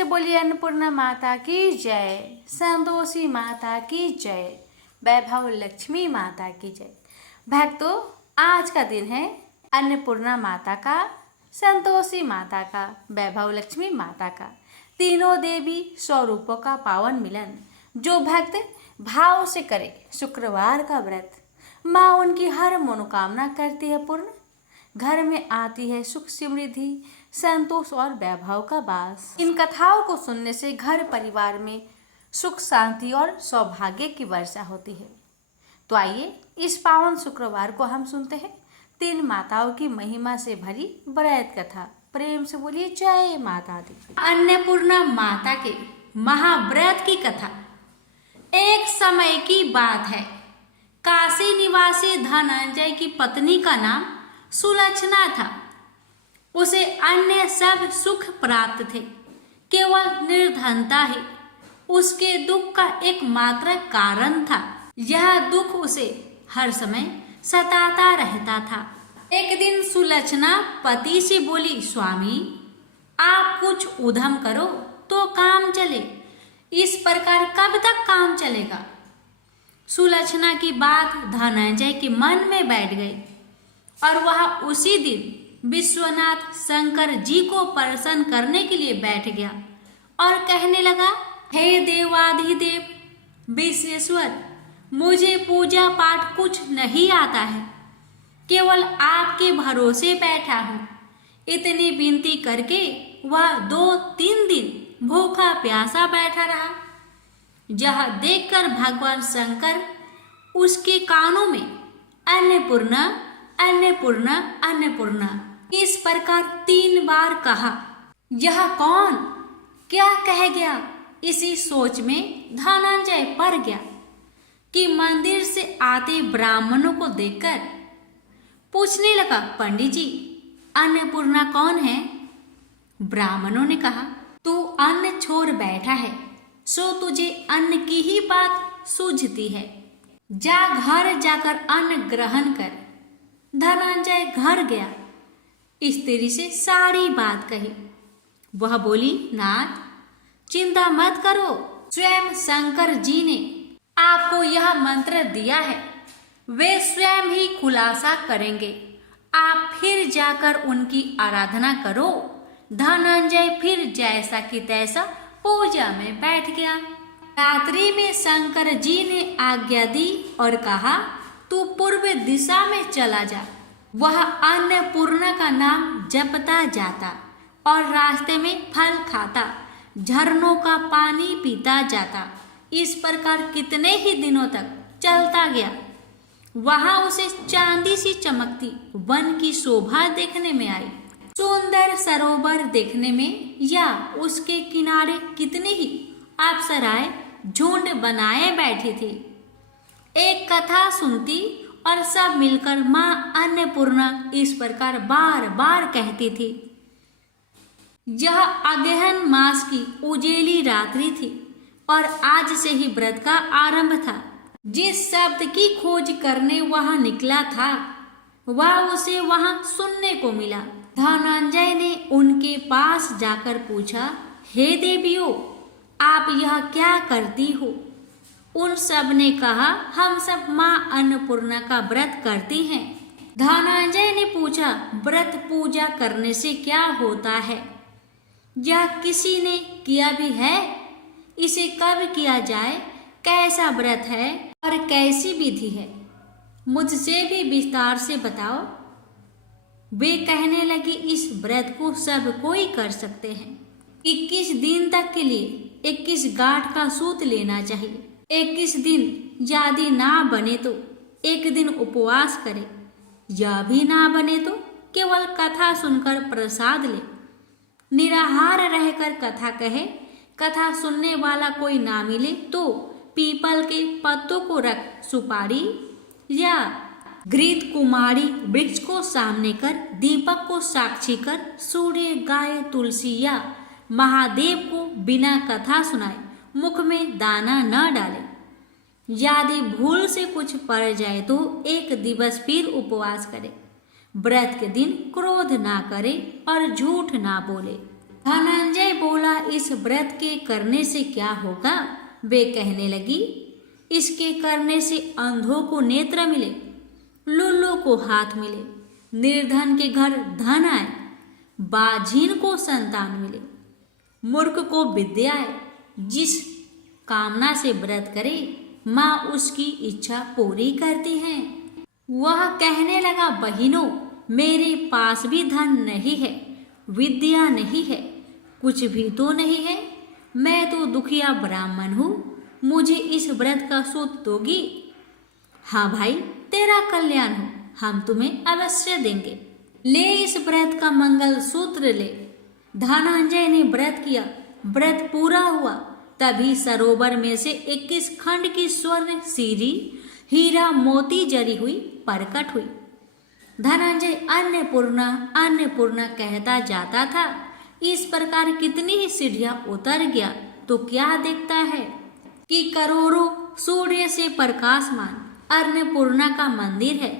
से बोलिए अन्नपूर्णा माता की जय, संतोषी माता की जय, वैभव लक्ष्मी माता की जय। भक्तों, आज का दिन है अन्नपूर्णा माता का, संतोषी माता का, वैभव लक्ष्मी माता का, तीनों देवी स्वरूपों का पावन मिलन। जो भक्त भाव से करे शुक्रवार का व्रत, माँ उनकी हर मनोकामना करती है पूर्ण। घर में आती है सुख समृद्धि, संतोष और वैभव का वास। इन कथाओं को सुनने से घर परिवार में सुख शांति और सौभाग्य की वर्षा होती है। तो आइए इस पावन शुक्रवार को हम सुनते हैं तीन माताओं की महिमा से भरी व्रत कथा। प्रेम से बोलिए जय माता दी। अन्नपूर्णा माता के महाव्रत की कथा। एक समय की बात है, काशी निवासी धनंजय की पत्नी का नाम सुलक्षणा था। उसे अन्य सब सुख प्राप्त थे, केवल निर्धनता ही उसके दुख का एकमात्र कारण था। यह दुख उसे हर समय सताता रहता था। एक दिन सुलक्षणा पति से बोली, स्वामी आप कुछ उद्यम करो तो काम चले, इस प्रकार कब तक काम चलेगा। सुलक्षणा की बात धनंजय के मन में बैठ गई और वह उसी दिन विश्वनाथ शंकर जी को प्रसन्न करने के लिए बैठ गया और कहने लगा, हे देवाधिदेव विश्वेश्वर, मुझे पूजा पाठ कुछ नहीं आता है, केवल आपके भरोसे बैठा हूँ। इतनी विनती करके वह 2-3 दिन भूखा प्यासा बैठा रहा। यह देखकर भगवान शंकर उसके कानों में अन्नपूर्णा अन्नपूर्णा अन्नपूर्णा इस प्रकार 3 बार कहा। यह कौन क्या कह गया, इसी सोच में धनंजय पड़ गया कि मंदिर से आते ब्राह्मणों को देखकर पूछने लगा, पंडित जी अन्नपूर्णा कौन है। ब्राह्मणों ने कहा, तू अन्न छोड़ बैठा है, सो तुझे अन्न की ही बात सूझती है, जा घर जाकर अन्न ग्रहण कर। धनंजय घर गया, स्त्री से सारी बात कही। वह बोली, नाथ चिंता मत करो, स्वयं शंकर जी ने आपको यह मंत्र दिया है, वे स्वयं ही खुलासा करेंगे, आप फिर जाकर उनकी आराधना करो। धनंजय फिर जैसा कि तैसा पूजा में बैठ गया। रात्रि में शंकर जी ने आज्ञा दी और कहा, तू पूर्व दिशा में चला जा। वह अन्नपूर्णा का नाम जपता जाता और रास्ते में फल खाता, झरनों का पानी पीता जाता। इस प्रकार कितने ही दिनों तक चलता गया। वहां उसे चांदी सी चमकती वन की शोभा देखने में आई। सुंदर सरोवर देखने में या उसके किनारे कितनी ही अप्सराएं झुंड बनाए बैठी थी। एक कथा सुनती और सब मिलकर माँ अन्नपूर्णा इस प्रकार बार बार कहती थी। यह अगहन मास की उजेली रात्रि थी और आज से ही व्रत का आरंभ था। जिस शब्द की खोज करने वहां निकला था वह उसे वहां सुनने को मिला। धनंजय ने उनके पास जाकर पूछा, हे देवियों, आप यह क्या करती हो। उन सब ने कहा, हम सब माँ अन्नपूर्णा का व्रत करती हैं। धनंजय ने पूछा, व्रत पूजा करने से क्या होता है, यह किसी ने किया भी है, इसे कब किया जाए, कैसा व्रत है और कैसी विधि है, मुझसे भी विस्तार से बताओ। वे कहने लगे, इस व्रत को सब कोई कर सकते हैं। 21 दिन तक के लिए 21 गांठ का सूत लेना चाहिए। 21 दिन यदि ना बने तो एक दिन उपवास करे, यह भी ना बने तो केवल कथा सुनकर प्रसाद ले। निराहार रहकर कथा कहे, कथा सुनने वाला कोई ना मिले तो पीपल के पत्तों को रख सुपारी या घृत कुमारी वृक्ष को सामने कर, दीपक को साक्षी कर, सूर्य गाय तुलसी या महादेव को बिना कथा सुनाए मुख में दाना न डाले। यदि भूल से कुछ पड़ जाए तो एक दिवस फिर उपवास करे। व्रत के दिन क्रोध ना करे और झूठ ना बोले। धनंजय बोला, इस इस व्रत के करने से क्या होगा? वे कहने लगी, इसके करने से अंधों को नेत्र मिले, लुल्लू को हाथ मिले, निर्धन के घर धन आए, बाझीन को संतान मिले, मूर्ख को विद्या आए। जिस कामना से व्रत करे माँ उसकी इच्छा पूरी करती है। वह कहने लगा, बहिनों, मेरे पास भी धन नहीं है, विद्या नहीं है, कुछ भी तो नहीं है। मैं तो दुखिया ब्राह्मण हूँ, मुझे इस व्रत का सूत दोगी? हाँ भाई, तेरा कल्याण हो, हम तुम्हें अवश्य देंगे। ले इस व्रत का मंगल सूत्र ले। धनंजय ने व्रत किया, व्रत पूरा हुआ। तभी सरोवर में से 21 खंड की स्वर्ण सीरी हीरा मोती जरी हुई प्रकट हुई। धनंजय अन्नपूर्णा अन्नपूर्णा कहता जाता था। इस प्रकार कितनी ही सीढ़ियां उतर गया तो क्या देखता है कि करोड़ों सूर्य से प्रकाशमान अन्नपूर्णा का मंदिर है।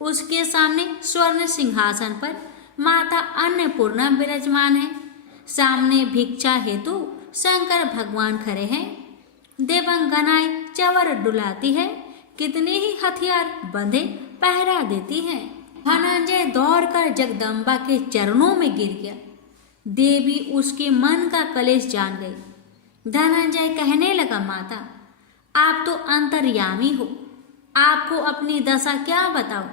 उसके सामने स्वर्ण सिंहासन पर माता अन्नपूर्णा विराजमान है। सामने भिक्षा हेतु शंकर भगवान खड़े हैं। देवंगनाएं चवर डुलाती है, कितने ही हथियार बंधे पहरा देती हैं। धनंजय दौड़कर जगदम्बा के चरणों में गिर गया। देवी उसके मन का कलेश जान गई। धनंजय कहने लगा, माता, आप तो अंतर्यामी हो, आपको अपनी दशा क्या बताओ?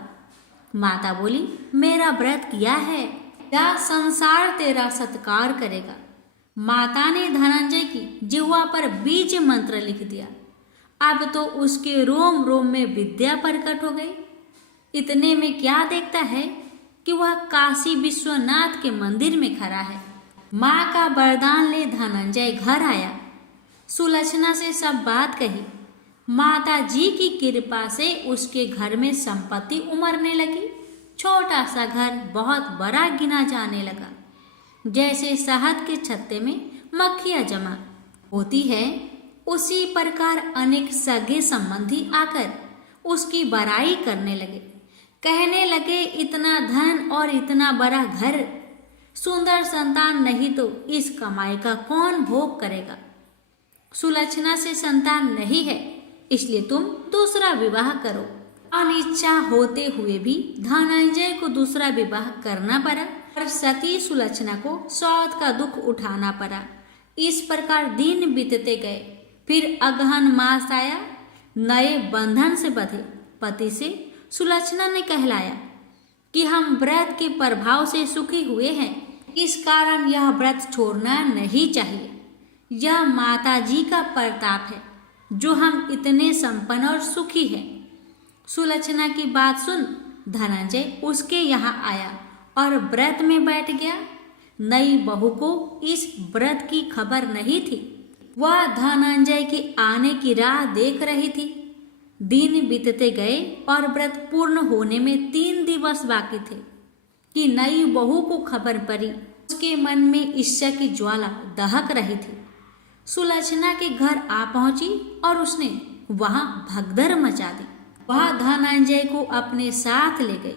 माता बोली, मेरा व्रत किया है, क्या संसार तेरा सत्कार करेगा। माता ने धनंजय की जिह्वा पर बीज मंत्र लिख दिया। अब तो उसके रोम रोम में विद्या प्रकट हो गई। इतने में क्या देखता है कि वह काशी विश्वनाथ के मंदिर में खड़ा है। माँ का वरदान ले धनंजय घर आया। सुलक्षणा से सब बात कही। माता जी की कृपा से उसके घर में संपत्ति उमड़ने लगी। छोटा सा घर बहुत बड़ा गिना जाने लगा। जैसे शहद के छत्ते में मक्खियाँ जमा होती है, उसी प्रकार अनेक सगे संबंधी आकर उसकी बड़ाई करने लगे। कहने लगे, इतना धन और इतना बड़ा घर, सुंदर संतान नहीं तो इस कमाई का कौन भोग करेगा। सुलक्षणा से संतान नहीं है, इसलिए तुम दूसरा विवाह करो। अनिच्छा होते हुए भी धनंजय को दूसरा विवाह करना पड़ा और सती सुलक्षणा को सौत का दुख उठाना पड़ा। इस प्रकार दिन बीतते गए। फिर अगहन मास आया। नए बंधन से बंधे पति से सुलक्षणा ने कहलाया कि हम व्रत के प्रभाव से सुखी हुए हैं, इस कारण यह व्रत छोड़ना नहीं चाहिए। यह माता जी का प्रताप है जो हम इतने संपन्न और सुखी हैं। सुलक्षणा की बात सुन धनंजय उसके यहाँ आया और व्रत में बैठ गया। नई बहू को इस व्रत की खबर नहीं थी। वह धनंजय के आने की राह देख रही थी। दिन बीतते गए और व्रत पूर्ण होने में 3 दिवस बाकी थे कि नई बहू को खबर पड़ी। उसके मन में ईर्ष्या की ज्वाला दहक रही थी। सुलक्षणा के घर आ पहुंची और उसने वहां भगदड़ मचा दी। वह धनंजय को अपने साथ ले गई।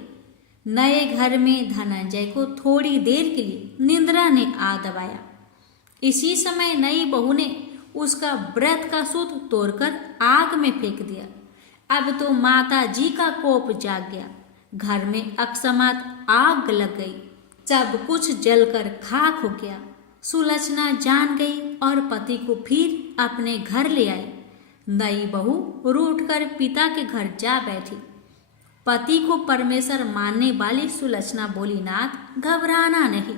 नए घर में धनंजय को थोड़ी देर के लिए निद्रा ने आ दबाया। इसी समय नई बहू ने उसका व्रत का सूत तोड़कर आग में फेंक दिया। अब तो माता जी का कोप जाग गया। घर में अकस्मात आग लग गई। सब कुछ जलकर खाक हो गया। सुलक्षणा जान गई और पति को फिर अपने घर ले आई। नई बहू रूठकर पिता के घर जा बैठी। पति को परमेश्वर मानने वाली सुलक्षणा बोली, नाथ घबराना नहीं,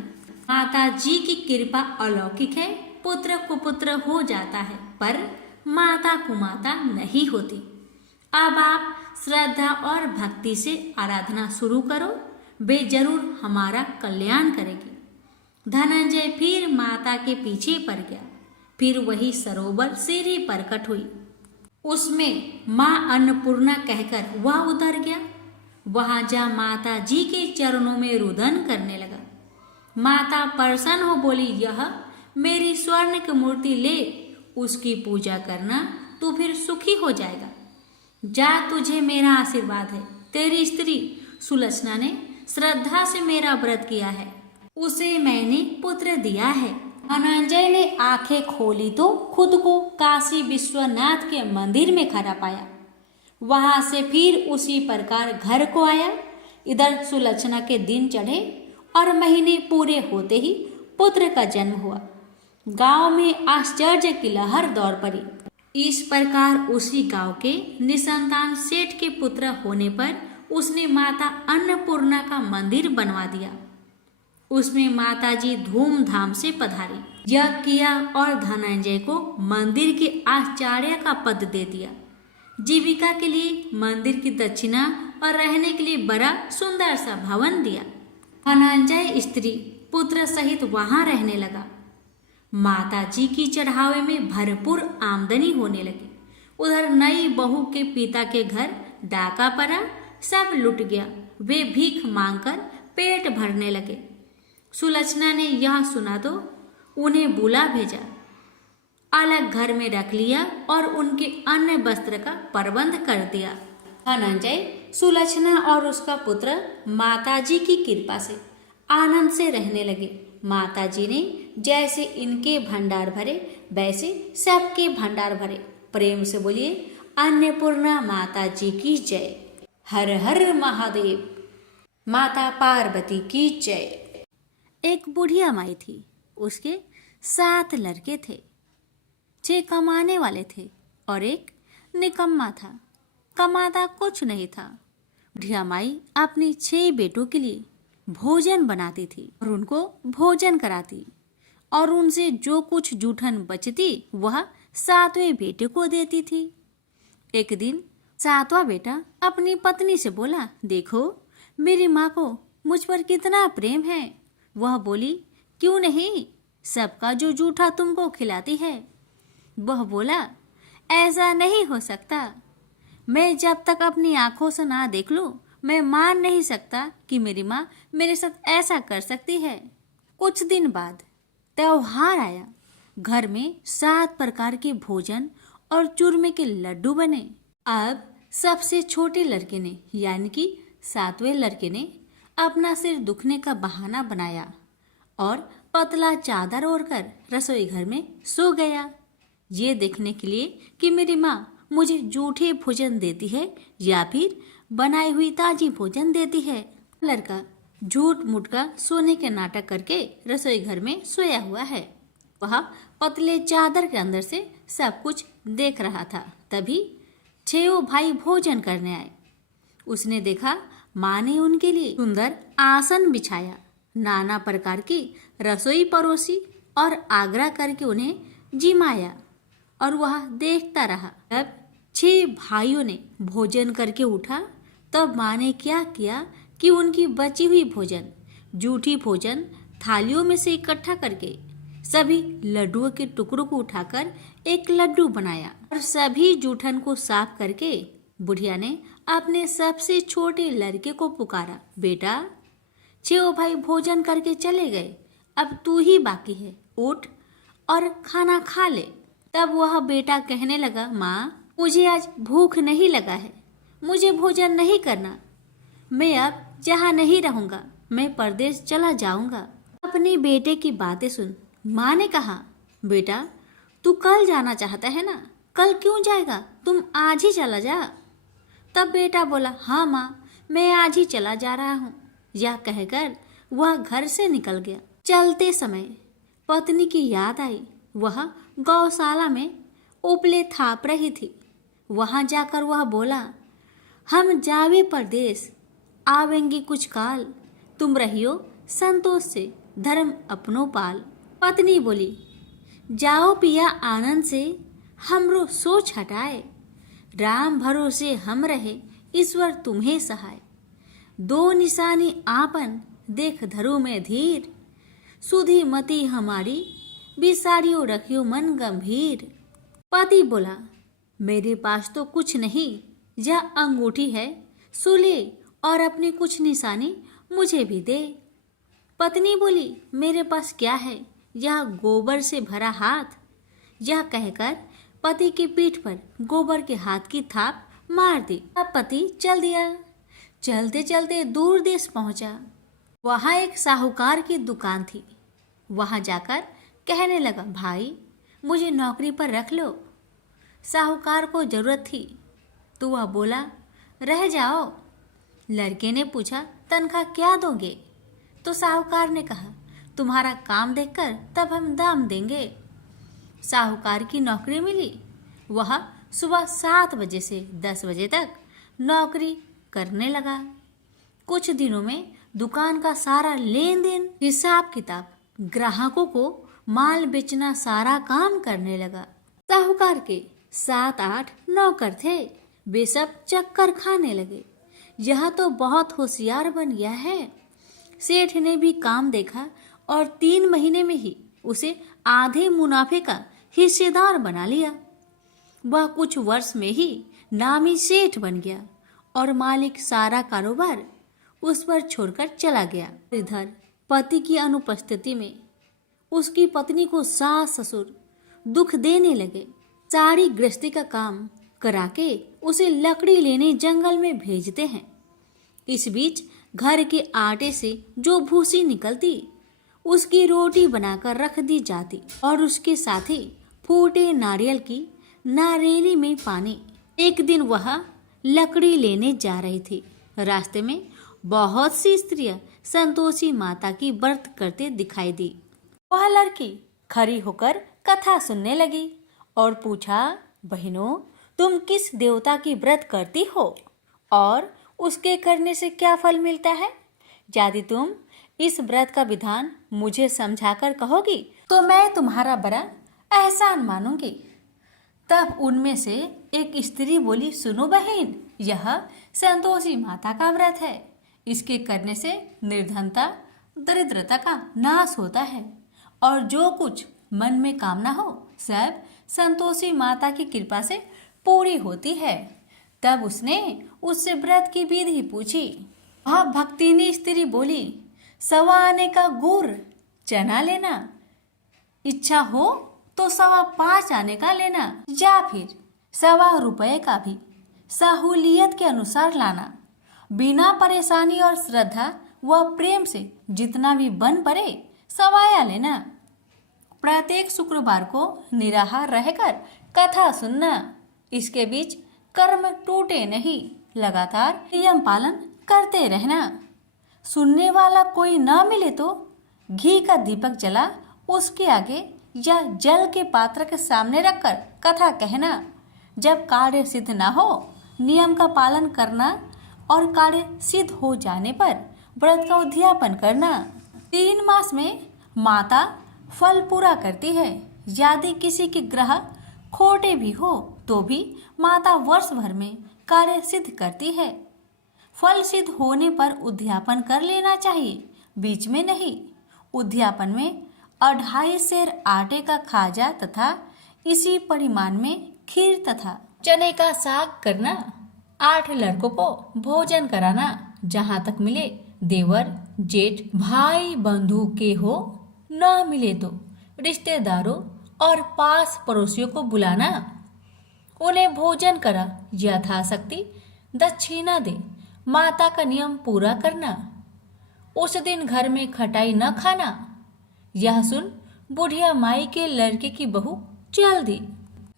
माता जी की कृपा अलौकिक है। पुत्र कुपुत्र हो जाता है पर माता कुमाता नहीं होती। अब आप श्रद्धा और भक्ति से आराधना शुरू करो, वे जरूर हमारा कल्याण करेगी। धनंजय फिर माता के पीछे पड़ गया। फिर वही सरोवर सीढ़ी प्रकट हुई। उसमें माँ अन्नपूर्णा कहकर वह उतर गया। वहां जा माता जी के चरणों में रुदन करने लगा। माता प्रसन्न हो बोली, यह मेरी स्वर्ण की मूर्ति ले, उसकी पूजा करना, तू फिर सुखी हो जाएगा। जा, तुझे मेरा आशीर्वाद है। तेरी स्त्री सुलक्षणा ने श्रद्धा से मेरा व्रत किया है, उसे मैंने पुत्र दिया है। धनंजय ने आंखें खोली तो खुद को काशी विश्वनाथ के मंदिर में खड़ा पाया। वहां से फिर उसी प्रकार घर को आया। इधर सुलक्षणा के दिन चढ़े और महीने पूरे होते ही पुत्र का जन्म हुआ। गांव में आश्चर्य की लहर दौड़ पड़ी। इस प्रकार उसी गांव के निसंतान सेठ के पुत्र होने पर उसने माता अन्नपूर्णा का मंदिर बनवा दिया। उसमें माताजी धूमधाम से पधारी, यज्ञ किया और धनंजय को मंदिर के आचार्य का पद दे दिया। जीविका के लिए मंदिर की दक्षिणा और रहने के लिए बड़ा सुंदर सा भवन दिया। धनंजय स्त्री पुत्र सहित वहां रहने लगा। माताजी की चढ़ावे में भरपूर आमदनी होने लगी। उधर नई बहू के पिता के घर डाका पड़ा, सब लुट गया। वे भीख मांगकर पेट भरने लगे। सुलक्षणा ने यह सुना तो उन्हें बुला भेजा, अलग घर में रख लिया और उनके अन्य वस्त्र का प्रबंध कर दिया। धनंजय, सुलक्षणा और उसका पुत्र माताजी की कृपा से आनंद से रहने लगे। माताजी ने जैसे इनके भंडार भरे वैसे सबके भंडार भरे। प्रेम से बोलिए अन्नपूर्णा माताजी की जय। हर हर महादेव। माता पार्वती की जय। एक बुढ़िया माई थी। उसके 7 लड़के थे। 6 कमाने वाले थे और एक निकम्मा था, कमाता कुछ नहीं था। बुढ़िया माई अपनी 6 बेटों के लिए भोजन बनाती थी और उनको भोजन कराती और उनसे जो कुछ जूठन बचती वह 7वें बेटे को देती थी। एक दिन 7वां बेटा अपनी पत्नी से बोला, देखो मेरी माँ को मुझ पर कितना प्रेम है। वह बोली, क्यों नहीं, सबका जो जूठा तुमको खिलाती है। वह बोला, ऐसा नहीं हो सकता। मैं जब तक अपनी आंखों से ना देख लूं, मैं मान नहीं सकता कि मेरी माँ मेरे साथ ऐसा कर सकती है। कुछ दिन बाद त्योहार आया। घर में 7 प्रकार के भोजन और चूरमे के लड्डू बने। अब सबसे छोटे लड़के ने यानी कि 7वें लड़के ने अपना सिर दुखने का बहाना बनाया और पतला चादर ओढ़कर रसोई घर में सो गया, ये देखने के लिए कि मेरी माँ मुझे जूठे भोजन देती है या फिर बनाई हुई ताजी भोजन देती है। लड़का झूठ मूठ का सोने के नाटक करके रसोई घर में सोया हुआ है। वह पतले चादर के अंदर से सब कुछ देख रहा था। तभी 6 भाई भोजन करने आए। उसने देखा माँ ने उनके लिए सुंदर आसन बिछाया, नाना प्रकार की रसोई परोसी और आग्रह करके उन्हें जिमाया और वह देखता रहा। तब 6 भाइयों ने भोजन करके उठा। तब माँ ने क्या किया कि उनकी बची हुई भोजन, जूठी भोजन थालियों में से इकट्ठा करके सभी लड्डुओं के टुकड़ों को उठाकर एक लड्डू बनाया और सभी जूठन को साफ करके बुढ़िया ने अपने सबसे छोटे लड़के को पुकारा, बेटा 6 भाई भोजन करके चले गए, अब तू ही बाकी है, उठ और खाना खा ले। तब वह बेटा कहने लगा, माँ मुझे आज भूख नहीं लगा है, मुझे भोजन नहीं करना, मैं अब जहाँ नहीं रहूँगा, मैं परदेश चला जाऊँगा। अपने बेटे की बातें सुन माँ ने कहा, बेटा तू कल जाना चाहता है ना, कल क्यों जाएगा, तुम आज ही चला जा। तब बेटा बोला, हाँ माँ मैं आज ही चला जा रहा हूँ। यह कहकर वह घर से निकल गया। चलते समय पत्नी की याद आई। वह गौशाला में उपले थाप रही थी। वहां जाकर वह बोला, हम जावे परदेश, आवेंगे कुछ काल, तुम रहियो संतोष से, धर्म अपनो पाल। पत्नी बोली, जाओ पिया आनंद से, हमरो सोच हटाए, राम भरोसे हम रहे, ईश्वर तुम्हें सहाय। 2 निशानी आपन, देख धरो में धीर, सुधी मती हमारी, बिसारियो रखियो मन गंभीर। पति बोला, मेरे पास तो कुछ नहीं, यह अंगूठी है, सुले और अपने कुछ निशानी मुझे भी दे। पत्नी बोली, मेरे पास क्या है, यह गोबर से भरा हाथ। यह कहकर पति की पीठ पर गोबर के हाथ की थाप मार दी। अब पति चल दिया। चलते चलते दूर देश पहुंचा। वहां एक साहूकार की दुकान थी। वहां जाकर कहने लगा, भाई मुझे नौकरी पर रख लो, साहूकार को जरूरत थी। तो वह बोला, रह जाओ। लड़के ने पूछा, तनख्वाह क्या दोगे? तो साहूकार ने कहा, तुम्हारा काम देखकर तब हम दाम देंगे। साहूकार की नौकरी मिली। वह सुबह 7 बजे से 10 बजे तक नौकरी करने लगा। कुछ दिनों में दुकान का सारा लेन देन, हिसाब किताब, ग्राहकों को माल बेचना, सारा काम करने लगा। साहूकार के 7-8 नौकर थे। वे सब चक्कर खाने लगे, यह तो बहुत होशियार बन गया है। सेठ ने भी काम देखा और 3 महीने में ही उसे आधे मुनाफे का हिस्सेदार बना लिया। वह कुछ वर्ष में ही नामी सेठ बन गया और मालिक सारा कारोबार उस पर छोड़कर चला गया। इधर पति की अनुपस्थिति में उसकी पत्नी को सास ससुर दुख देने लगे। सारी गृहस्थी का काम करा के उसे लकड़ी लेने जंगल में भेजते हैं। इस बीच घर के आटे से जो भूसी निकलती उसकी रोटी बनाकर रख दी जाती और उसके साथ ही फूटे नारियल की नारेली में पानी। एक दिन वह लकड़ी लेने जा रही थी। रास्ते में बहुत सी स्त्रियां संतोषी माता की व्रत करते दिखाई दी। वह लड़की खड़ी होकर कथा सुनने लगी और पूछा, बहनों, तुम किस देवता की व्रत करती हो और उसके करने से क्या फल मिलता है? यदि तुम इस व्रत का विधान मुझे समझाकर कहोगी तो मैं तुम्हारा बड़ा एहसान मानूंगी। तब उनमें से एक स्त्री बोली, सुनो बहन, यह संतोषी माता का व्रत है। इसके करने से निर्धनता, दरिद्रता का नाश होता है और जो कुछ मन में कामना हो सब संतोषी माता की कृपा से पूरी होती है। तब उसने उससे व्रत की विधि पूछी। वह भक्तिनी स्त्री बोली, 1.25 आने का गुड़ चना लेना, इच्छा हो तो 5.25 आने का लेना, या फिर 1.25 रुपये का भी सहूलियत के अनुसार लाना। बिना परेशानी और श्रद्धा व प्रेम से जितना भी बन पड़े 1.25 लेना। प्रत्येक शुक्रवार को निराहार रहकर कथा सुनना। इसके बीच कर्म टूटे नहीं, लगातार नियम पालन करते रहना। सुनने वाला कोई ना मिले तो घी का दीपक जला उसके आगे या जल के पात्र के सामने रखकर कथा कहना। जब कार्य सिद्ध ना हो नियम का पालन करना और कार्य सिद्ध हो जाने पर व्रत का उद्यापन करना। 3 मास में माता फल पूरा करती है। यदि किसी के ग्रह खोटे भी हो तो भी माता वर्ष भर में कार्य सिद्ध करती है। फल सिद्ध होने पर उद्यापन कर लेना चाहिए, बीच में नहीं। उद्यापन में 2.5 सेर आटे का खाजा तथा इसी परिमाण में खीर तथा चने का साग करना। 8 लड़कों को भोजन कराना। जहाँ तक मिले देवर, जेठ, भाई बंधु के हो, न मिले तो रिश्तेदारों और पास पड़ोसियों को बुलाना। उन्हें भोजन करा, यथाशक्ति दक्षिणा दे। माता का नियम पूरा करना। उस दिन घर में खटाई न खाना। यह सुन बुढ़िया माई के लड़के की बहू चल दी।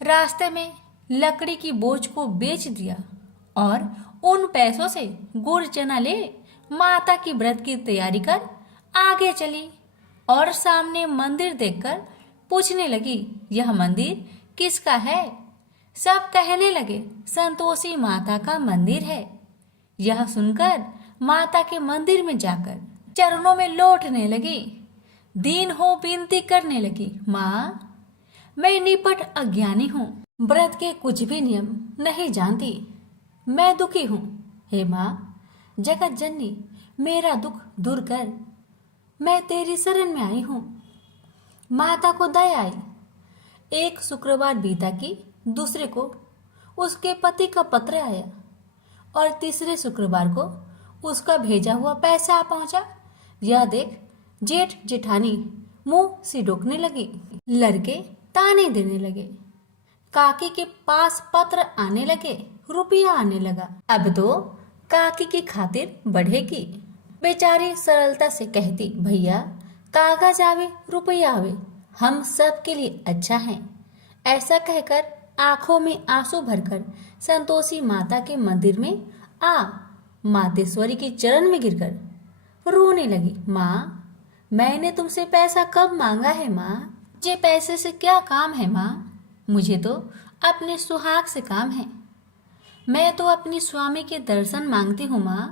रास्ते में लकड़ी की बोझ को बेच दिया और उन पैसों से गुड़ चना ले माता की व्रत की तैयारी कर आगे चली और सामने मंदिर देखकर पूछने लगी, यह मंदिर किसका है? सब कहने लगे, संतोषी माता का मंदिर है। यह सुनकर माता के मंदिर में जाकर चरणों में लौटने लगी। दीन हो विनती करने लगी, माँ, मैं निपट अज्ञानी हूँ, व्रत के कुछ भी नियम नहीं जानती, मैं दुखी हूँ। हे माँ, जगत जननी, मेरा दुख दूर कर, मैं तेरी शरण में आई हूँ। माता को दया आई। एक शुक्रवार बीता कि दूसरे को उसके पति का पत्र आया और तीसरे शुक्रवार को उसका भेजा हुआ पैसा आ पहुंचा। यह देख जेठ जेठानी मुंह सिडोकने लगी। लड़के ताने देने लगे। काकी के पास पत्र आने लगे, रुपया आने लगा। अब तो काकी की खातिर बढ़ेगी। बेचारी सरलता से कहती, भैया कागज आवे रुपया आवे, हम सब के लिए अच्छा है। ऐसा कहकर आंखों में आंसू भरकर संतोषी माता के मंदिर में आ मातेश्वरी के चरण में गिरकर रोने लगी। माँ, मैंने तुमसे पैसा कब मांगा है माँ? मुझे पैसे से क्या काम है माँ? मुझे तो अपने सुहाग से काम है। मैं तो अपनी स्वामी के दर्शन मांगती हूँ माँ।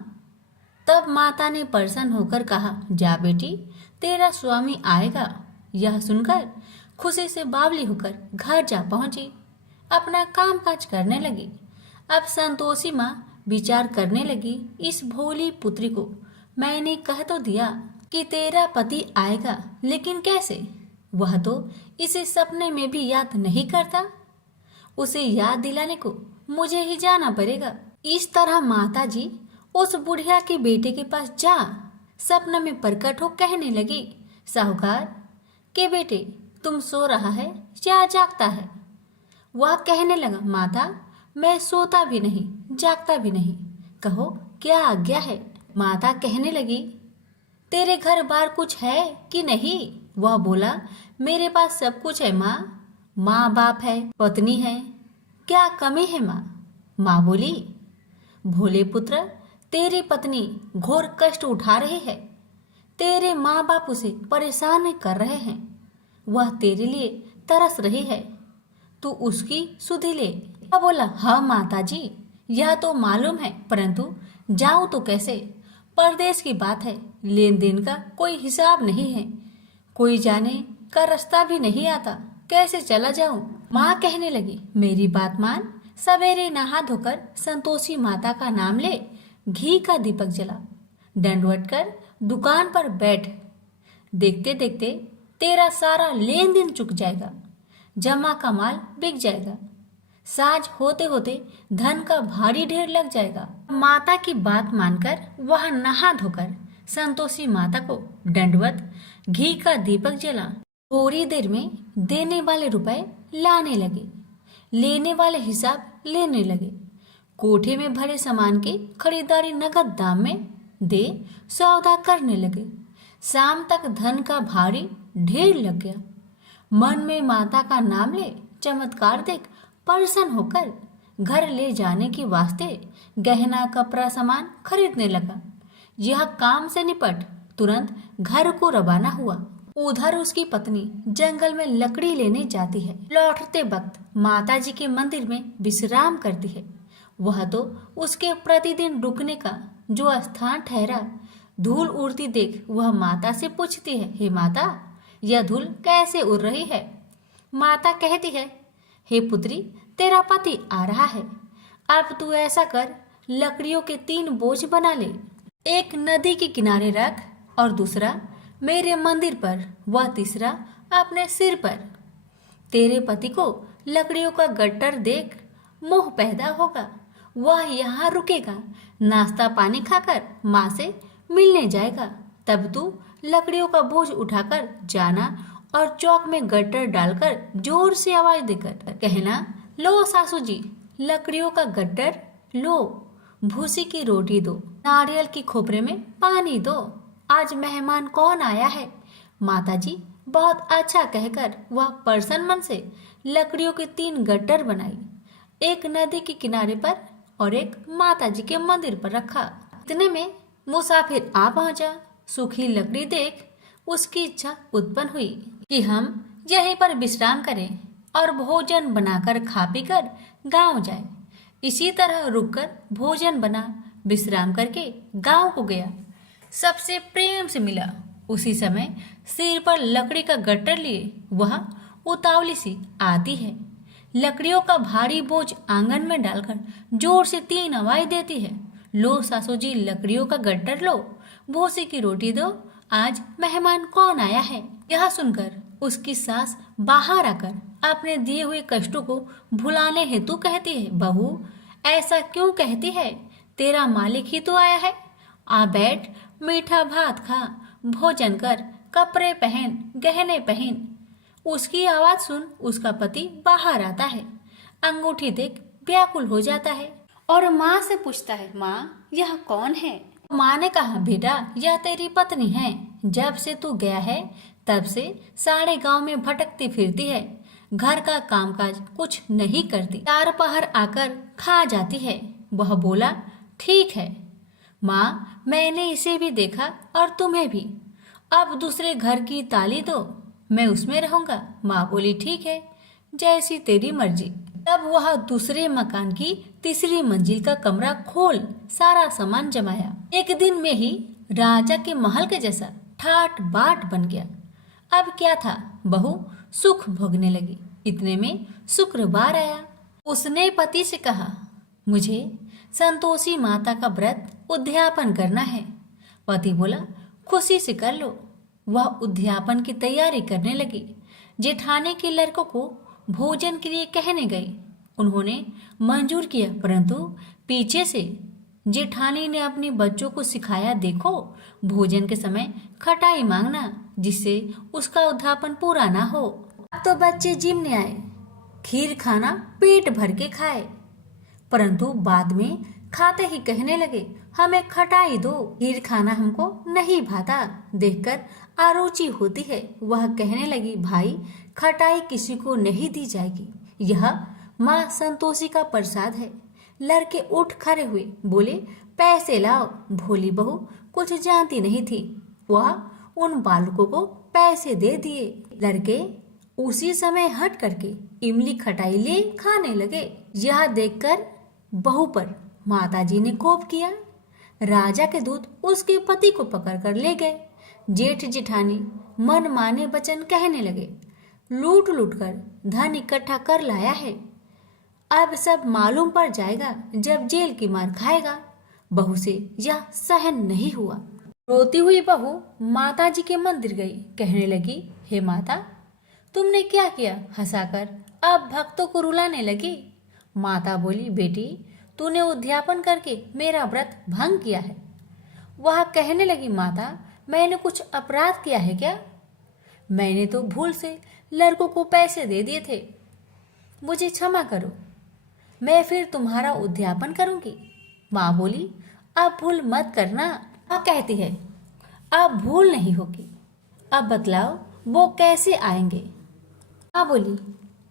तब माता ने प्रसन्न होकर कहा, जा बेटी, तेरा स्वामी आएगा। यह सुनकर खुशी से बावली होकर घर जा पहुंची, अपना काम काज करने लगी। अब संतोषी माँ विचार करने लगी, इस भोली पुत्री को मैंने कह तो दिया कि तेरा पति आएगा, लेकिन कैसे? वह तो इसे सपने में भी याद नहीं करता। उसे याद दिलाने को मुझे ही जाना पड़ेगा। इस तरह माता जी उस बुढ़िया के बेटे के पास जा सपना में प्रकट हो कहने लगी, साहूकार के बेटे, तुम सो रहा है या जागता है? वह कहने लगा, माता, मैं सोता भी नहीं जागता भी नहीं, कहो क्या आज्ञा है? माता कहने लगी, तेरे घर बार कुछ है कि नहीं? वह बोला, मेरे पास सब कुछ है माँ। माँ बाप है, पत्नी है, क्या कमी है माँ? माँ बोली, भोले पुत्र, तेरी पत्नी घोर कष्ट उठा रही है, तेरे माँ बाप उसे परेशान कर रहे हैं, वह तेरे लिए तरस रही है, तू उसकी सुधि ले। वह बोला, हाँ माता जी, यह तो मालूम है, परंतु जाऊं तो कैसे? परदेश की बात है, लेन देन का कोई हिसाब नहीं है, कोई जाने का रास्ता भी नहीं आता, कैसे चला जाऊं? माँ कहने लगी, मेरी बात मान, सवेरे नहा धोकर संतोषी माता का नाम ले, घी का दीपक जला, दंडवत कर दुकान पर बैठ, देखते देखते तेरा सारा लेन देन चुक जाएगा, जमा का माल बिक जाएगा, साज होते होते धन का भारी ढेर लग जाएगा। माता की बात मानकर वह नहा धोकर संतोषी माता को दंडवत घी का दीपक जला, थोड़ी देर में देने वाले रुपए लाने लगे, लेने वाले हिसाब लेने लगे, कोठे में भरे सामान की खरीदारी नगद दाम में दे सौदा करने लगे। शाम तक धन का भारी ढेर लग गया। मन में माता का नाम ले चमत्कार देख प्रसन्न होकर घर ले जाने के वास्ते गहना कपड़ा सामान खरीदने लगा। यह काम से निपट तुरंत घर को रवाना हुआ। उधर उसकी पत्नी जंगल में लकड़ी लेने जाती है। लौटते वक्त माता जी के मंदिर में विश्राम करती है। वह तो उसके प्रतिदिन रुकने का जो स्थान ठहरा। धूल उड़ती देख वह माता से पूछती है, हे माता, यह धूल कैसे उड़ रही है? माता कहती है, हे पुत्री, तेरा पति आ रहा है, अब तू ऐसा कर, लकड़ियों के 3 बोझ बना ले, एक नदी के किनारे रख और दूसरा मेरे मंदिर पर, वह तीसरा अपने सिर पर। तेरे पति को लकड़ियों का गट्टर देख मोह पैदा होगा, वह यहाँ रुकेगा, नाश्ता पानी खाकर माँ से मिलने जाएगा, तब तू लकड़ियों का बोझ उठाकर जाना और चौक में गट्टर डालकर जोर से आवाज देकर कहना, लो सासू जी, लकड़ियों का गट्टर लो, भूसी की रोटी दो, नारियल की खोपरे में पानी दो, आज मेहमान कौन आया है? माता जी बहुत अच्छा कहकर वह प्रसन्न मन से लकड़ियों के 3 गट्टर बनाई, एक नदी के किनारे पर और एक माता जी के मंदिर पर रखा। इतने में मुसाफिर आ पहुंचा। सूखी लकड़ी देख उसकी इच्छा उत्पन्न हुई कि हम यहीं पर विश्राम करें और भोजन बनाकर खा पीकर गांव जाएं। इसी तरह रुककर भोजन बना, विश्राम करके गांव को गया, सबसे प्रेम से मिला। उसी समय सिर पर लकड़ी का गट्टर लिए वह उतावली सी आती है, लकड़ियों का भारी बोझ आंगन में डालकर जोर से 3 आवाज देती है, लो सासू जी, लकड़ियों का गट्टर लो, भूसी की रोटी दो, आज मेहमान कौन आया है? यह सुनकर उसकी सास बाहर आकर अपने दिए हुए कष्टों को भुलाने हेतु कहती है, बहू ऐसा क्यों कहती है? तेरा मालिक ही तो आया है, आ बैठ, मीठा भात खा, भोजन कर, कपड़े पहन, गहने पहन। उसकी आवाज सुन उसका पति बाहर आता है, अंगूठी देख व्याकुल हो जाता है और माँ से पूछता है, माँ यह कौन है? माँ ने कहा, बेटा यह तेरी पत्नी है, जब से तू गया है तब से सारे गांव में भटकती फिरती है, घर का कामकाज कुछ नहीं करती, 4 पहर आकर खा जाती है। वह बोला, ठीक है माँ, मैंने इसे भी देखा और तुम्हें भी। अब दूसरे घर की ताली दो, मैं उसमें रहूंगा। माँ बोली, ठीक है, जैसी तेरी मर्जी। तब वह दूसरे मकान की तीसरी मंजिल का कमरा खोल सारा सामान जमाया। एक दिन में ही राजा के महल के जैसा ठाट बाट बन गया। अब क्या था, बहू सुख भोगने लगी। इतने में शुक्रवार आया। उसने पति से कहा, मुझे संतोषी माता का व्रत उद्यापन करना है। पति बोला, खुशी से कर लो। वह उद्यापन की तैयारी करने लगी। जेठानी के लड़कों को भोजन के लिए कहने गई। उन्होंने मंजूर किया, परंतु पीछे से जेठानी ने अपने बच्चों को सिखाया, देखो भोजन के समय खटाई मांगना, जिससे उसका उद्यापन पूरा ना हो। अब तो बच्चे जिमने आए, खीर खाना पेट भर के खाए, परंतु बाद में खाते ही कहने लगे, हमें खटाई दो, खीर खाना हमको नहीं भाता, देखकर आरुचि होती है। वह कहने लगी, भाई खटाई किसी को नहीं दी जाएगी, यह माँ संतोषी का प्रसाद है। लड़के उठ खड़े हुए, बोले, पैसे लाओ। भोली बहू कुछ जानती नहीं थी, वह उन बालकों को पैसे दे दिए। लड़के उसी समय हट करके इमली खटाई ले खाने लगे। यह देखकर बहू पर माताजी ने कोप किया। राजा के दूत उसके पति को पकड़कर ले गए। जेठ जेठानी मन माने वचन कहने लगे, लूट लूट कर धन इकट्ठा कर लाया है, अब सब मालूम पड़ जाएगा जब जेल की मार खाएगा। बहू से यह सहन नहीं हुआ। रोती हुई बहू माताजी के मंदिर गई। कहने लगी, हे माता, तुमने क्या किया? हंसाकर अब भक्तों को रुलाने लगी। माता बोली, बेटी तूने उद्यापन करके मेरा व्रत भंग किया है। वह कहने लगी, माता मैंने कुछ अपराध किया है क्या? मैंने तो भूल से लड़कों को पैसे दे दिए थे, मुझे क्षमा करो, मैं फिर तुम्हारा उद्यापन करूंगी। माँ बोली, अब भूल मत करना। माँ कहती है, अब भूल नहीं होगी, अब बतलाओ वो कैसे आएंगे? माँ बोली,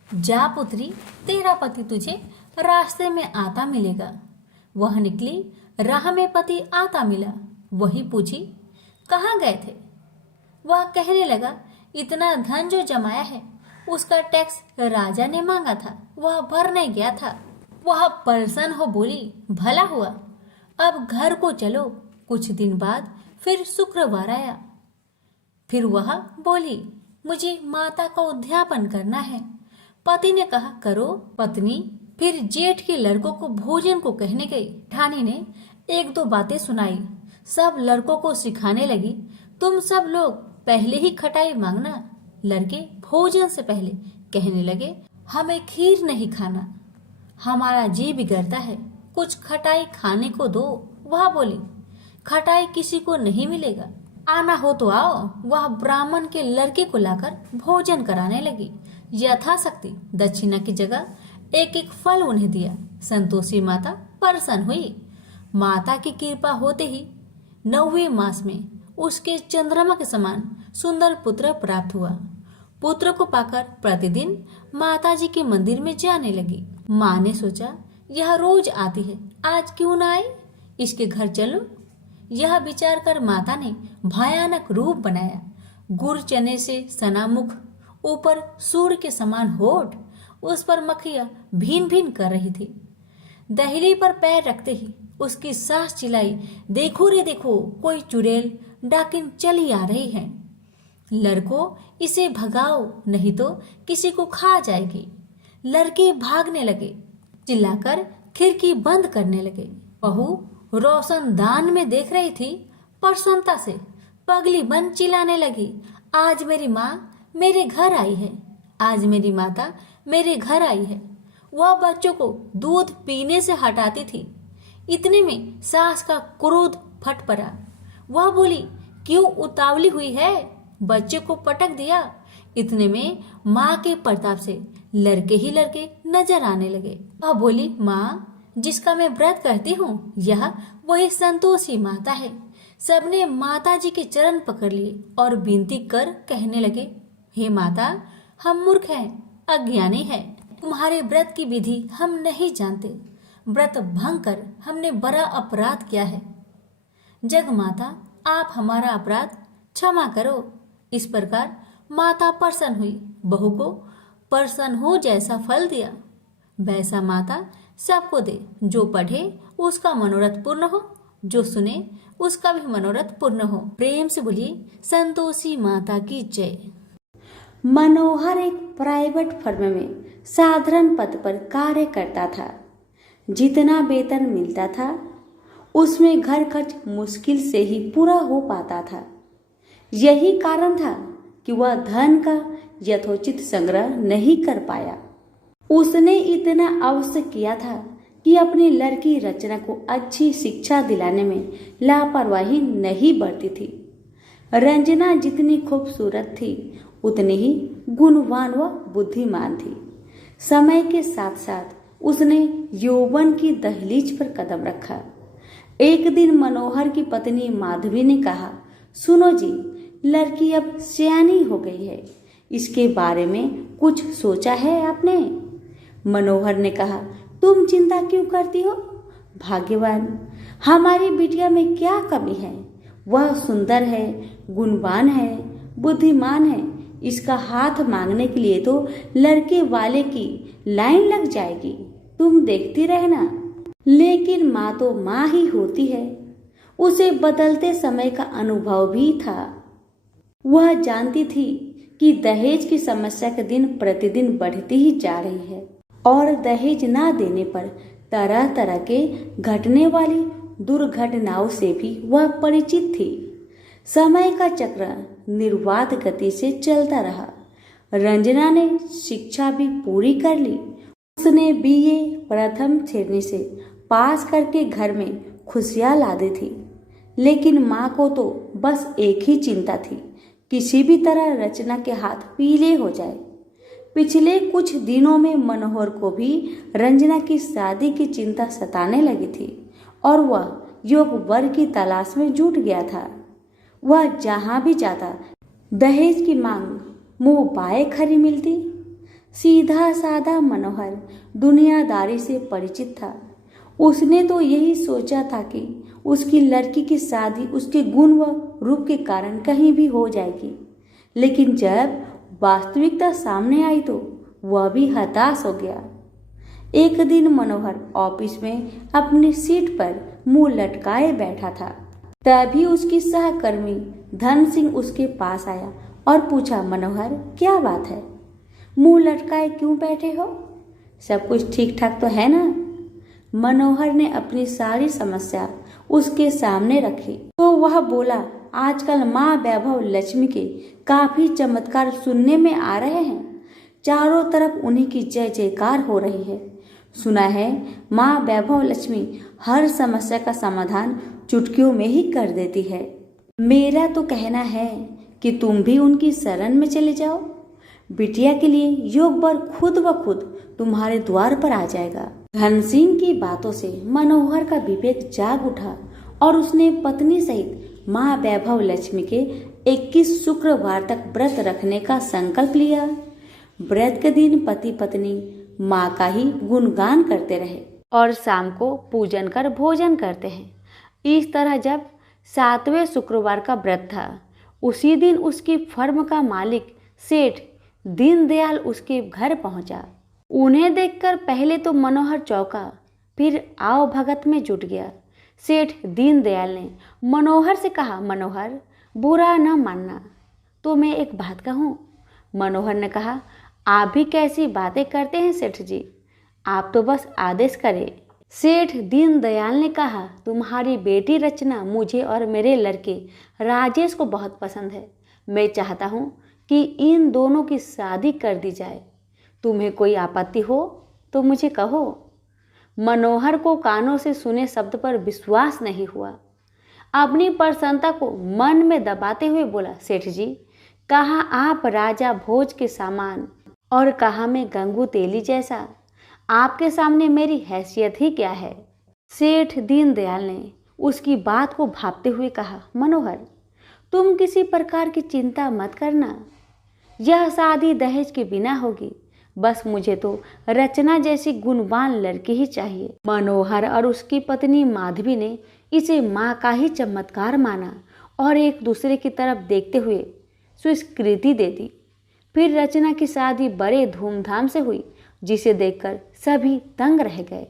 जा पुत्री, तेरा पति तुझे रास्ते में आता मिलेगा। वह निकली, राह में पति आता मिला। वही पूछी, कहाँ गए थे? वह कहने लगा, इतना धन जो जमाया है उसका टैक्स राजा ने मांगा था, वह भरने गया था। वह परेशान हो बोली, भला हुआ, अब घर को चलो। कुछ दिन बाद फिर शुक्रवार आया। फिर वह बोली, मुझे माता का उद्यापन करना है। पति ने कहा, करो। पत्नी फिर जेठ के लड़कों को भोजन को कहने गई। ठानी ने 1-2 बातें सुनाई। सब लड़कों को सिखाने लगी, तुम सब लोग पहले ही खटाई मांगना। लड़के भोजन से पहले कहने लगे, हमें खीर नहीं खाना, हमारा जी बिगड़ता है, कुछ खटाई खाने को दो। वह बोली, खटाई किसी को नहीं मिलेगा, आना हो तो आओ। वह ब्राह्मण के लड़के को लाकर भोजन कराने लगी। यथाशक्ति दक्षिणा की जगह 1-1 फल उन्हें दिया। संतोषी माता प्रसन्न हुई। माता की कृपा होते ही 9वें मास में उसके चंद्रमा के समान सुंदर पुत्र प्राप्त हुआ। पुत्र को पाकर प्रतिदिन माताजी के मंदिर में जाने लगी। माँ ने सोचा, यह रोज आती है, आज क्यों न आए, इसके घर चलो। यह विचार कर माता ने भयानक रूप बनाया। गुड़ चने से सना मुख, ऊपर सूर्य के समान होठ, उस पर मक्खियां भीन भीन कर रही थी। दहली पर पैर रखते ही उसकी सास चिल्लाई, देखो रे देखो, कोई चुड़ैल डाकिन चली आ रही है, लड़कों इसे भगाओ नहीं तो किसी को खा जाएगी। लड़के भागने लगे, चिल्लाकर खिड़की बंद करने लगे। बहू रोशनदान में देख रही थी, प्रसन्नता से पगली बन चिल्लाने लगी, आज मेरी माँ मेरे घर आई है, आज मेरी माता मेरे घर आई है। वह बच्चों को दूध पीने से हटाती थी। इतने में सास का क्रोध फट पड़ा। वह बोली, क्यों उतावली हुई है, बच्चे को पटक दिया। इतने में माँ के प्रताप से लड़के ही लड़के नजर आने लगे। वह बोली, माँ जिसका मैं व्रत करती हूँ, यह वही संतोषी माता है। सबने माता जी के चरण पकड़ लिए और विनती कर कहने लगे, हे माता, हम मूर्ख हैं, अज्ञानी हैं। तुम्हारे व्रत की विधि हम नहीं जानते। व्रत भंग कर हमने बड़ा अपराध किया है। जग माता, आप हमारा अपराध क्षमा करो। इस प्रकार माता प्रसन्न हुई, बहू को प्रसन्न हो जैसा फल दिया वैसा माता सबको दे। जो पढ़े उसका मनोरथ पूर्ण हो, जो सुने उसका भी मनोरथ पूर्ण हो। प्रेम से बोलिए संतोषी माता की जय। मनोहर एक प्राइवेट फर्म में साधारण पद पर कार्य करता था। जितना वेतन मिलता था उसमें घर खर्च मुश्किल से ही पूरा हो पाता था। यही कारण था कि वह धन का यथोचित संग्रह नहीं कर पाया। उसने इतना अवश्य किया था कि अपनी लड़की रचना को अच्छी शिक्षा दिलाने में लापरवाही नहीं बरती थी। रंजना जितनी खूबसूरत थी उतनी ही गुणवान व बुद्धिमान थी। समय के साथ साथ उसने यौवन की दहलीज पर कदम रखा। एक दिन मनोहर की पत्नी माधवी ने कहा, सुनो जी, लड़की अब सयानी हो गई है, इसके बारे में कुछ सोचा है आपने? मनोहर ने कहा, तुम चिंता क्यों करती हो? भाग्यवान, हमारी बिटिया में क्या कमी है? वह सुंदर है, गुणवान है, बुद्धिमान है। इसका हाथ मांगने के लिए तो लड़के वाले की लाइन लग जाएगी, तुम देखती रहना। लेकिन माँ तो माँ ही होती है। उसे बदलते समय का अनुभव भी था। वह जानती थी कि दहेज की समस्या के दिन प्रतिदिन बढ़ती ही जा रही है और दहेज ना देने पर तरह तरह के घटने वाली दुर्घटनाओं से भी वह परिचित थी। समय का चक्र निर्वाध गति से चलता रहा। रंजना ने शिक्षा भी पूरी कर ली। उसने बीए प्रथम श्रेणी से पास करके घर में खुशियां ला दी थी। लेकिन माँ को तो बस एक ही चिंता थी, किसी भी तरह रचना के हाथ पीले हो जाए। पिछले कुछ दिनों में मनोहर को भी रंजना की शादी की चिंता सताने लगी थी और वह योग वर की तलाश में जुट गया था। वह जहां भी जाता दहेज की मांग मुंह बाए खरी मिलती। सीधा साधा मनोहर दुनियादारी से परिचित था। उसने तो यही सोचा था कि उसकी लड़की की शादी उसके गुण व रूप के कारण कहीं भी हो जाएगी। लेकिन जब वास्तविकता सामने आई तो वह भी हताश हो गया। एक दिन मनोहर ऑफिस में अपनी सीट पर मुंह लटकाए बैठा था। तभी उसकी सहकर्मी धन सिंह उसके पास आया और पूछा, मनोहर, क्या बात है? मुंह लटकाए क्यों बैठे हो? सब कुछ ठीक ठाक तो है ना? मनोहर ने अपनी सारी समस्या उसके सामने रखी तो वह बोला, आजकल माँ वैभव लक्ष्मी के काफी चमत्कार सुनने में आ रहे हैं। चारों तरफ उन्हीं की जय जयकार हो रही है। सुना है माँ वैभव लक्ष्मी हर समस्या का समाधान चुटकियों में ही कर देती है। मेरा तो कहना है कि तुम भी उनकी शरण में चले जाओ। बिटिया के लिए योग वर खुद ब खुद तुम्हारे द्वार पर आ जाएगा। धनसिंह की बातों से मनोहर का विवेक जाग उठा और उसने पत्नी सहित माँ वैभव लक्ष्मी के 21 शुक्रवार तक व्रत रखने का संकल्प लिया। व्रत के दिन पति पत्नी माँ का ही गुणगान करते रहे और शाम को पूजन कर भोजन करते हैं। इस तरह जब 7वें शुक्रवार का व्रत था, उसी दिन उसकी फर्म का मालिक सेठ दीनदयाल उसके घर पहुंचा। उन्हें देखकर पहले तो मनोहर चौंका, फिर आओ भगत में जुट गया। सेठ दीनदयाल ने मनोहर से कहा, मनोहर, बुरा न मानना तो मैं एक बात कहूँ। मनोहर ने कहा, आप भी कैसी बातें करते हैं सेठ जी, आप तो बस आदेश करें। सेठ दीनदयाल ने कहा, तुम्हारी बेटी रचना मुझे और मेरे लड़के राजेश को बहुत पसंद है। मैं चाहता हूँ कि इन दोनों की शादी कर दी जाए। तुम्हें कोई आपत्ति हो तो मुझे कहो। मनोहर को कानों से सुने शब्द पर विश्वास नहीं हुआ। अपनी प्रसन्नता को मन में दबाते हुए बोला, सेठ जी, कहाँ आप राजा भोज के सामान और कहाँ मैं गंगू तेली जैसा। आपके सामने मेरी हैसियत ही क्या है। सेठ दीनदयाल ने उसकी बात को भांपते हुए कहा, मनोहर, तुम किसी प्रकार की चिंता मत करना। यह शादी दहेज के बिना होगी। बस मुझे तो रचना जैसी गुणवान लड़की ही चाहिए। मनोहर और उसकी पत्नी माधवी ने इसे माँ का ही चमत्कार माना और एक दूसरे की तरफ देखते हुए स्वीकृति दे दी। फिर रचना की शादी बड़े धूमधाम से हुई, जिसे देखकर सभी दंग रह गए।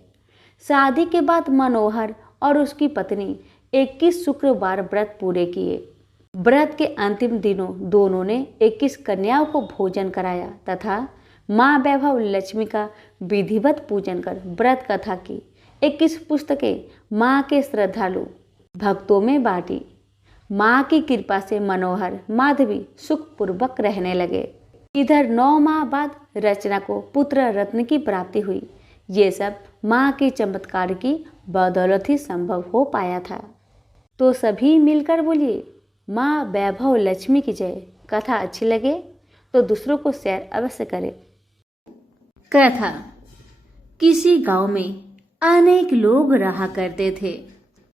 शादी के बाद मनोहर और उसकी पत्नी 21 शुक्रवार व्रत पूरे किए। व्रत के अंतिम दिनों दोनों ने 21 कन्याओं को भोजन कराया तथा माँ वैभव लक्ष्मी का विधिवत पूजन कर व्रत कथा की 21 पुस्तकें माँ के श्रद्धालु भक्तों में बांटी। माँ की कृपा से मनोहर माधवी सुखपूर्वक रहने लगे। इधर 9 माह बाद रचना को पुत्र रत्न की प्राप्ति हुई। ये सब माँ के चमत्कार की बदौलत ही संभव हो पाया था। तो सभी मिलकर बोलिए, माँ वैभव लक्ष्मी की जय। कथा अच्छी लगे तो दूसरों को शेयर अवश्य करें। कथा। किसी गांव में अनेक लोग रहा करते थे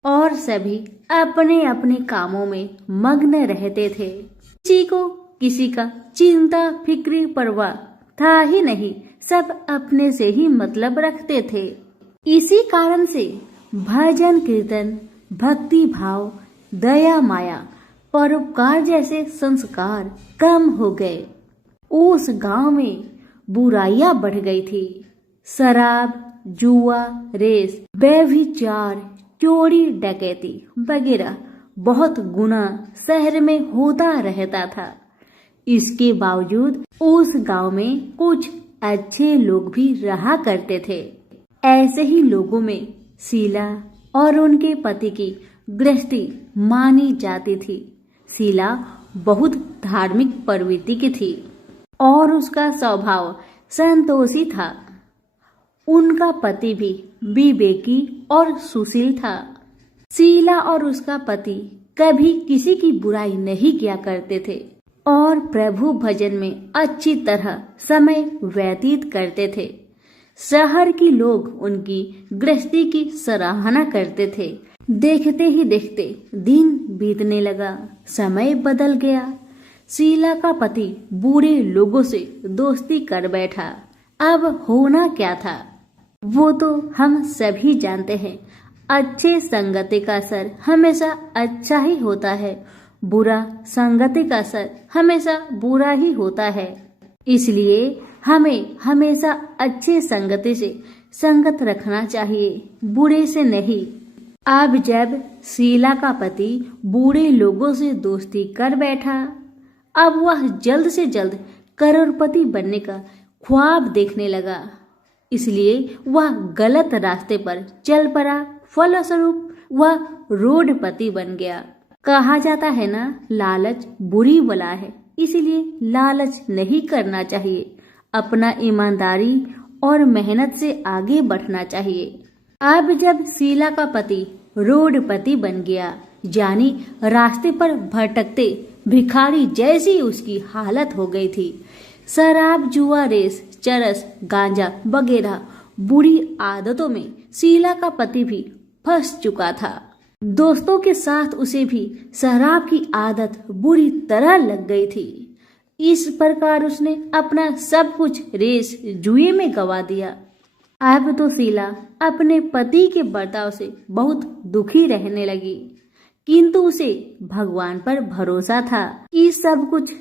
और सभी अपने अपने कामों में मग्न रहते थे। किसी को किसी का चिंता फिक्री परवाह था ही नहीं। सब अपने से ही मतलब रखते थे। इसी कारण से भजन कीर्तन, भक्ति भाव, दया माया, परोपकार जैसे संस्कार कम हो गए। उस गांव में बुराइयां बढ़ गई थी। शराब, जुआ, रेस, व्यभिचार, चोरी डकैती वगैरह बहुत गुना शहर में होता रहता था। इसके बावजूद उस गांव में कुछ अच्छे लोग भी रहा करते थे। ऐसे ही लोगों में शीला और उनके पति की गृहस्थी मानी जाती थी। शीला बहुत धार्मिक प्रवृत्ति की थी और उसका स्वभाव संतोषी था। उनका पति भी विवेकी और सुशील था। शीला और उसका पति कभी किसी की बुराई नहीं किया करते थे और प्रभु भजन में अच्छी तरह समय व्यतीत करते थे। शहर के लोग उनकी गृहस्थी की सराहना करते थे। देखते ही देखते दिन बीतने लगा, समय बदल गया। शीला का पति बूढ़े लोगों से दोस्ती कर बैठा। अब होना क्या था वो तो हम सभी जानते हैं। अच्छे संगति का असर हमेशा अच्छा ही होता है, बुरा संगति का असर हमेशा बुरा ही होता है। इसलिए हमें हमेशा अच्छे संगति से संगत रखना चाहिए, बुरे से नहीं। अब जब शीला का पति बूढ़े लोगों से दोस्ती कर बैठा, अब वह जल्द से जल्द करोड़पति बनने का ख्वाब देखने लगा। इसलिए वह गलत रास्ते पर चल पड़ा। फलस्वरूप वह रोडपति बन गया। कहा जाता है ना, लालच बुरी बला है, इसलिए लालच नहीं करना चाहिए। अपना ईमानदारी और मेहनत से आगे बढ़ना चाहिए। अब जब शीला का पति रोडपति बन गया, यानी रास्ते पर भटकते भिखारी जैसी उसकी हालत हो गई थी। शराब, जुआ, रेस, चरस, गांजा वगैरह बुरी आदतों में शीला का पति भी फंस चुका था। दोस्तों के साथ उसे भी शराब की आदत बुरी तरह लग गई थी। इस प्रकार उसने अपना सब कुछ रेस जुए में गवा दिया। अब तो शीला अपने पति के बर्ताव से बहुत दुखी रहने लगी, किंतु उसे भगवान पर भरोसा था कि सब कुछ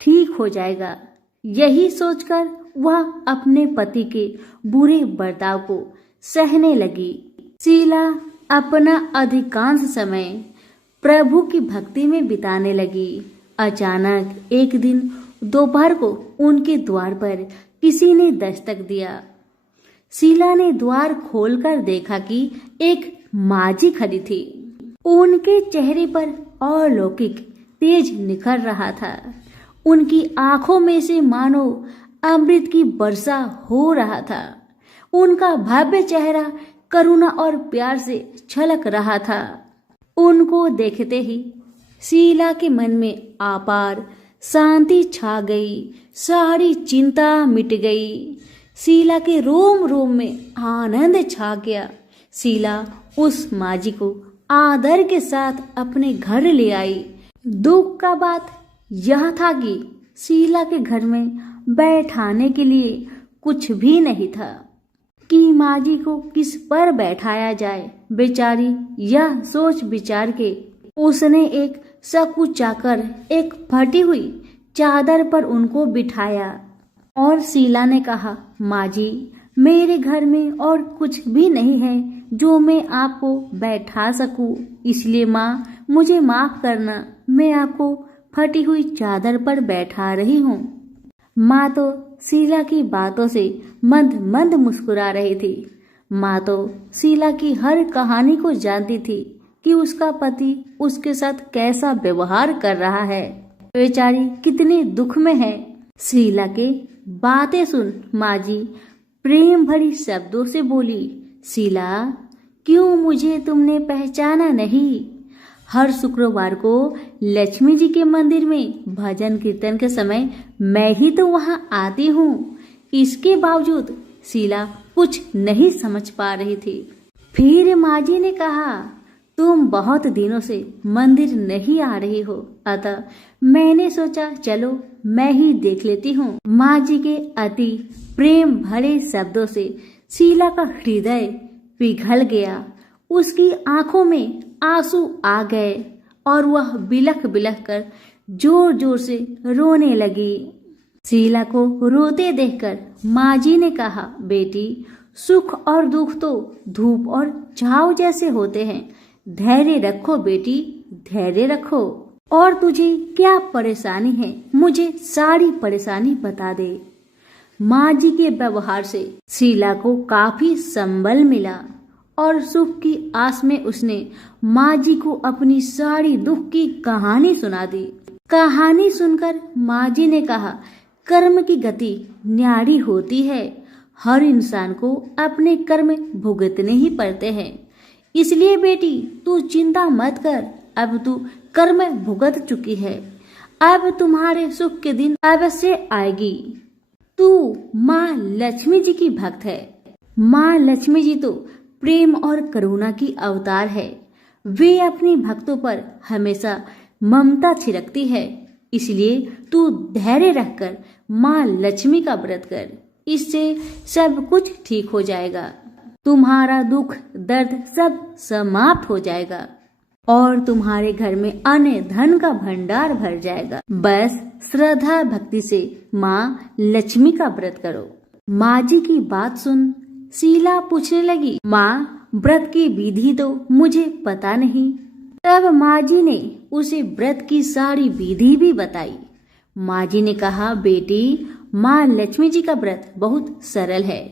ठीक हो जाएगा। यही सोचकर वह अपने पति के बुरे बर्ताव को सहने लगी। शीला अपना अधिकांश समय प्रभु की भक्ति में बिताने लगी। अचानक एक दिन दोपहर को उनके द्वार पर किसी ने दस्तक दिया। शीला ने द्वार खोलकर देखा कि एक माजी खड़ी थी। उनके चेहरे पर अलौकिक तेज निखर रहा था। उनकी आंखों में से मानो अमृत की वर्षा हो रहा था। उनका भव्य चेहरा करुणा और प्यार से छलक रहा था। उनको देखते ही शीला के मन में अपार शांति छा गई। सारी चिंता मिट गई। शीला के रोम रोम में आनंद छा गया। शीला उस माजी को आदर के साथ अपने घर ले आई। दुख का बात यह था कि शीला के घर में बैठाने के लिए कुछ भी नहीं था कि माँ जी को किस पर बैठाया जाए। बेचारी यह सोच विचार के उसने एक सकुचाकर एक फटी हुई चादर पर उनको बिठाया और शीला ने कहा, माँ जी, मेरे घर में और कुछ भी नहीं है जो मैं आपको बैठा सकूं, इसलिए माँ मुझे माफ करना, मैं आपको फटी हुई चादर पर बैठा रही हूँ। माँ तो शीला की बातों से मंद मंद मुस्कुरा रही थी। माँ तो शीला की हर कहानी को जानती थी कि उसका पति उसके साथ कैसा व्यवहार कर रहा है, बेचारी कितने दुख में है। शीला के बातें सुन माँ जी प्रेम भरी शब्दों से बोली, शीला, क्यों मुझे तुमने पहचाना नहीं? हर शुक्रवार को लक्ष्मी जी के मंदिर में भजन कीर्तन के समय मैं ही तो वहां आती हूँ। इसके बावजूद शीला कुछ नहीं समझ पा रही थी। फिर माँ जी ने कहा, तुम बहुत दिनों से मंदिर नहीं आ रही हो, अतः मैंने सोचा चलो मैं ही देख लेती हूँ। माँ जी के अति प्रेम भरे शब्दों से शीला का हृदय पिघल गया। उसकी आंखों में आंसू आ गए और वह बिलख बिलख कर जोर जोर से रोने लगी। शीला को रोते देखकर माँ जी ने कहा, बेटी, सुख और दुख तो धूप और छाव जैसे होते हैं, धैर्य रखो बेटी, धैर्य रखो। और तुझे क्या परेशानी है, मुझे सारी परेशानी बता दे। माँ जी के व्यवहार से शीला को काफी संबल मिला और सुख की आस में उसने माँ जी को अपनी सारी दुख की कहानी सुना दी। कहानी सुनकर माँ जी ने कहा, कर्म की गति न्यारी होती है, हर इंसान को अपने कर्म भुगतने ही पड़ते हैं, इसलिए बेटी तू चिंता मत कर, अब तू कर्म भुगत चुकी है, अब तुम्हारे सुख के दिन अवश्य आएगी। तू माँ लक्ष्मी जी की भक्त है। माँ लक्ष्मी जी तो प्रेम और करुणा की अवतार है, वे अपनी भक्तों पर हमेशा ममता छिड़कती है, इसलिए तू धैर्य रखकर माँ लक्ष्मी का व्रत कर, इससे सब कुछ ठीक हो जाएगा, तुम्हारा दुख दर्द सब समाप्त हो जाएगा और तुम्हारे घर में अन्न धन का भंडार भर जाएगा। बस श्रद्धा भक्ति से माँ लक्ष्मी का व्रत करो। माँ जी की बात सुन शीला पूछने लगी, माँ, व्रत की विधि तो मुझे पता नहीं। तब माँ जी ने उसे व्रत की सारी विधि भी बताई। माँ जी ने कहा, बेटी, माँ लक्ष्मी जी का व्रत बहुत सरल है,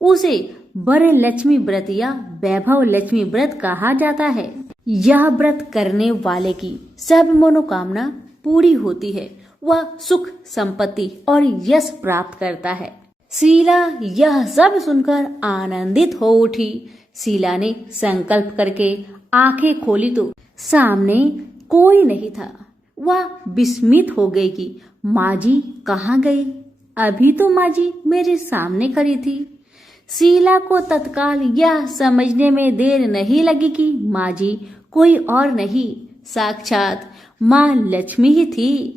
उसे वर लक्ष्मी व्रत या वैभव लक्ष्मी व्रत कहा जाता है। यह व्रत करने वाले की सब मनोकामना पूरी होती है, वह सुख संपत्ति और यश प्राप्त करता है। शीला यह सब सुनकर आनंदित हो उठी। शीला ने संकल्प करके आंखें खोली तो सामने कोई नहीं था। वह विस्मित हो गई कि माँ जी कहाँ गई, अभी तो माँ जी मेरे सामने खड़ी थी। शीला को तत्काल यह समझने में देर नहीं लगी कि माँ जी कोई और नहीं, साक्षात माँ लक्ष्मी ही थी।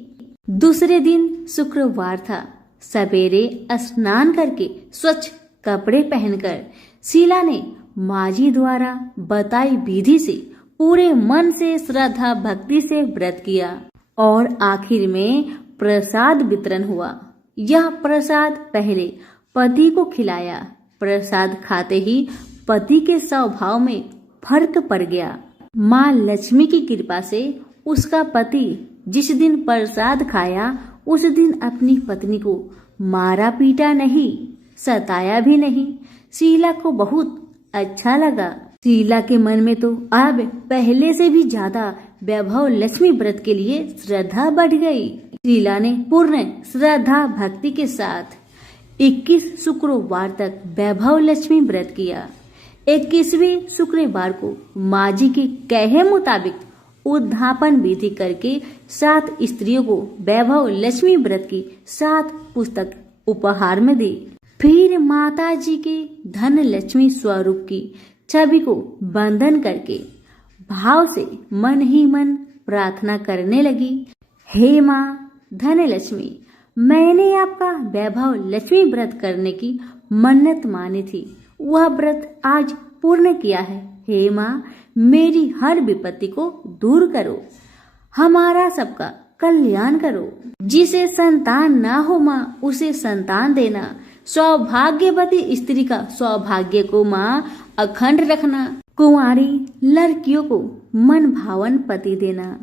दूसरे दिन शुक्रवार था। सवेरे स्नान करके स्वच्छ कपड़े पहनकर शीला ने माँ जी द्वारा बताई विधि से पूरे मन से श्रद्धा भक्ति से व्रत किया और आखिर में प्रसाद वितरण हुआ। यह प्रसाद पहले पति को खिलाया। प्रसाद खाते ही पति के स्वभाव में फर्क पड़ गया। माँ लक्ष्मी की कृपा से उसका पति जिस दिन प्रसाद खाया उस दिन अपनी पत्नी को मारा पीटा नहीं, सताया भी नहीं। शीला को बहुत अच्छा लगा। शीला के मन में तो अब पहले से भी ज्यादा वैभव लक्ष्मी व्रत के लिए श्रद्धा बढ़ गई। शीला ने पूर्ण श्रद्धा भक्ति के साथ 21 शुक्रवार तक वैभव लक्ष्मी व्रत किया। 21वें शुक्रवार को माँ जी के कहे मुताबिक उद्धापन विधि करके 7 स्त्रियों को वैभव लक्ष्मी व्रत की 7 पुस्तक उपहार में दी। फिर माता जी के धन लक्ष्मी स्वरूप की छवि को बंधन करके भाव से मन ही मन प्रार्थना करने लगी, हे माँ धनलक्ष्मी, मैंने आपका वैभव लक्ष्मी व्रत करने की मन्नत मानी थी, वह व्रत आज पूर्ण किया है। हे माँ, मेरी हर विपत्ति को दूर करो, हमारा सबका कल्याण करो। जिसे संतान ना हो माँ, उसे संतान देना। सौभाग्यवती स्त्री का सौभाग्य को माँ अखंड रखना। कुंवारी लड़कियों को मन भावन पति देना।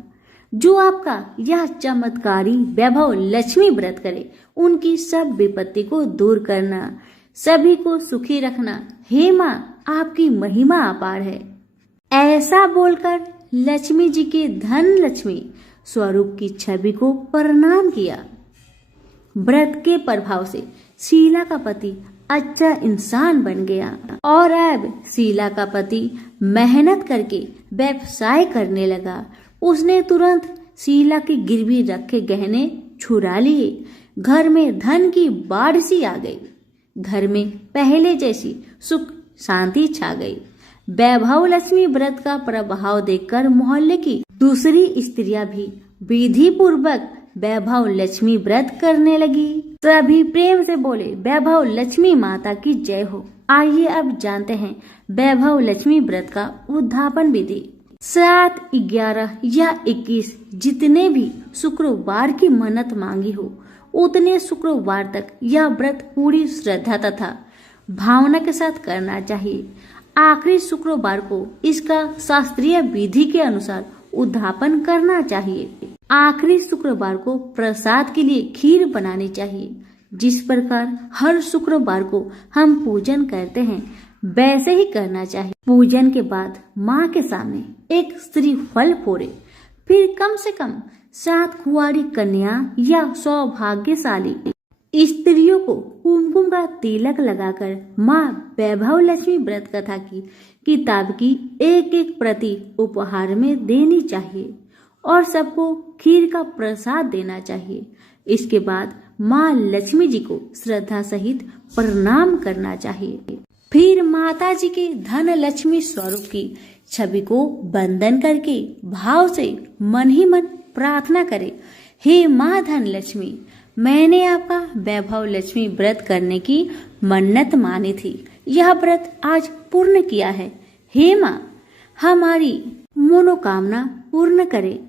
जो आपका यह चमत्कारी वैभव लक्ष्मी व्रत करे, उनकी सब विपत्ति को दूर करना, सभी को सुखी रखना। हे माँ, आपकी महिमा अपार है। ऐसा बोलकर लक्ष्मी जी के धन लक्ष्मी स्वरूप की छवि को प्रणाम किया। व्रत के प्रभाव से शीला का पति अच्छा इंसान बन गया और अब शीला का पति मेहनत करके व्यवसाय करने लगा। उसने तुरंत शीला की गिरवी रखे गहने छुड़ा लिए। घर में धन की बाढ़ सी आ गई। घर में पहले जैसी सुख शांति छा गई। वैभव लक्ष्मी व्रत का प्रभाव देखकर मोहल्ले की दूसरी स्त्रियां भी विधि पूर्वक वैभव लक्ष्मी व्रत करने लगी। सभी प्रेम से बोले, वैभव लक्ष्मी माता की जय हो। आइए अब जानते हैं वैभव लक्ष्मी व्रत का उद्यापन विधि। 7, 11 या 21 जितने भी शुक्रवार की मन्नत मांगी हो, उतने शुक्रवार तक यह व्रत पूरी श्रद्धा तथा भावना के साथ करना चाहिए। आखिरी शुक्रवार को इसका शास्त्रीय विधि के अनुसार उद्यापन करना चाहिए। आखिरी शुक्रवार को प्रसाद के लिए खीर बनानी चाहिए। जिस प्रकार हर शुक्रवार को हम पूजन करते हैं, वैसे ही करना चाहिए। पूजन के बाद माँ के सामने एक श्रीफल फोड़े, फिर कम से कम 7 कुंवारी कन्या या सौभाग्यशाली स्त्रियों को कुमकुम का तिलक लगाकर माँ वैभव लक्ष्मी व्रत कथा की किताब की एक प्रति उपहार में देनी चाहिए और सबको खीर का प्रसाद देना चाहिए। इसके बाद माँ लक्ष्मी जी को श्रद्धा सहित प्रणाम करना चाहिए। फिर माता जी के धन लक्ष्मी स्वरूप की छवि को वंदन करके भाव से मन ही मन प्रार्थना करे, हे माँ धन लक्ष्मी, मैंने आपका वैभव लक्ष्मी व्रत करने की मन्नत मानी थी, यह व्रत आज पूर्ण किया है। हे माँ, हमारी मनोकामना पूर्ण करे,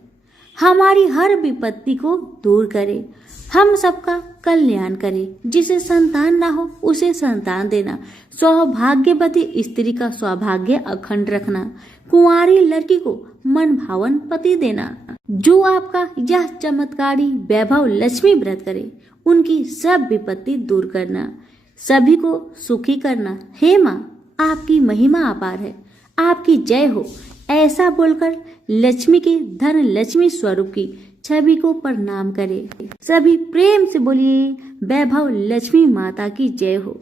हमारी हर विपत्ति को दूर करे, हम सबका कल्याण करे। जिसे संतान ना हो, उसे संतान देना। सौभाग्यवती स्त्री का सौभाग्य अखंड रखना। कुंवारी लड़की को मन भावन पति देना। जो आपका यह चमत्कारी वैभव लक्ष्मी व्रत करे, उनकी सब विपत्ति दूर करना, सभी को सुखी करना। हे माँ, आपकी महिमा अपार है, आपकी जय हो। ऐसा बोलकर लक्ष्मी के धन लक्ष्मी स्वरूप की छवि को प्रणाम करे। सभी प्रेम से बोलिए, वैभव लक्ष्मी माता की जय हो।